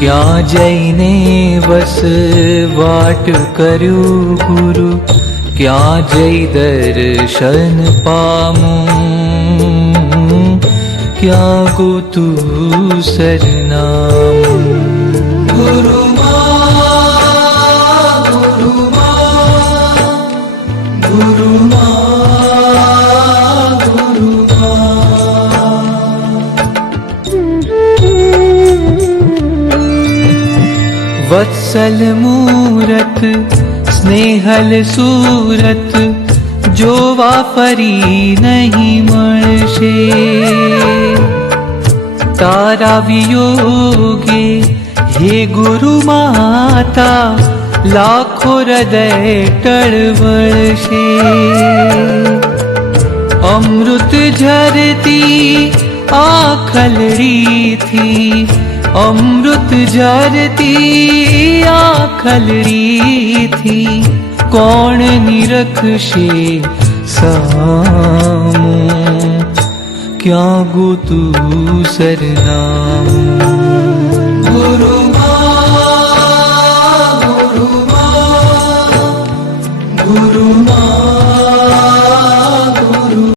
ક્યાં જઈને વસવાટ કર્યું ગુરુ, ક્યાં જઈ દર્શન પામું, ક્યાં ગોતું સરનામું. ગુરુ માં, ગુરુ માં, ગુરુ માં, ગુરુ માં. વત્સલ મૂરત સ્નેહલ સુરત જોવા ફરી નહીં મળશે. તારા વિયોગે હે ગુરુ માતા લાખો હૃદય ટળવળશે. અમૃત ઝરતી આ ખલડીથી, અમૃત ઝરતી આ ખલડીથી કોણ નિરખશે સામું, ક્યાં ગોતું સરનામું. ગુરુ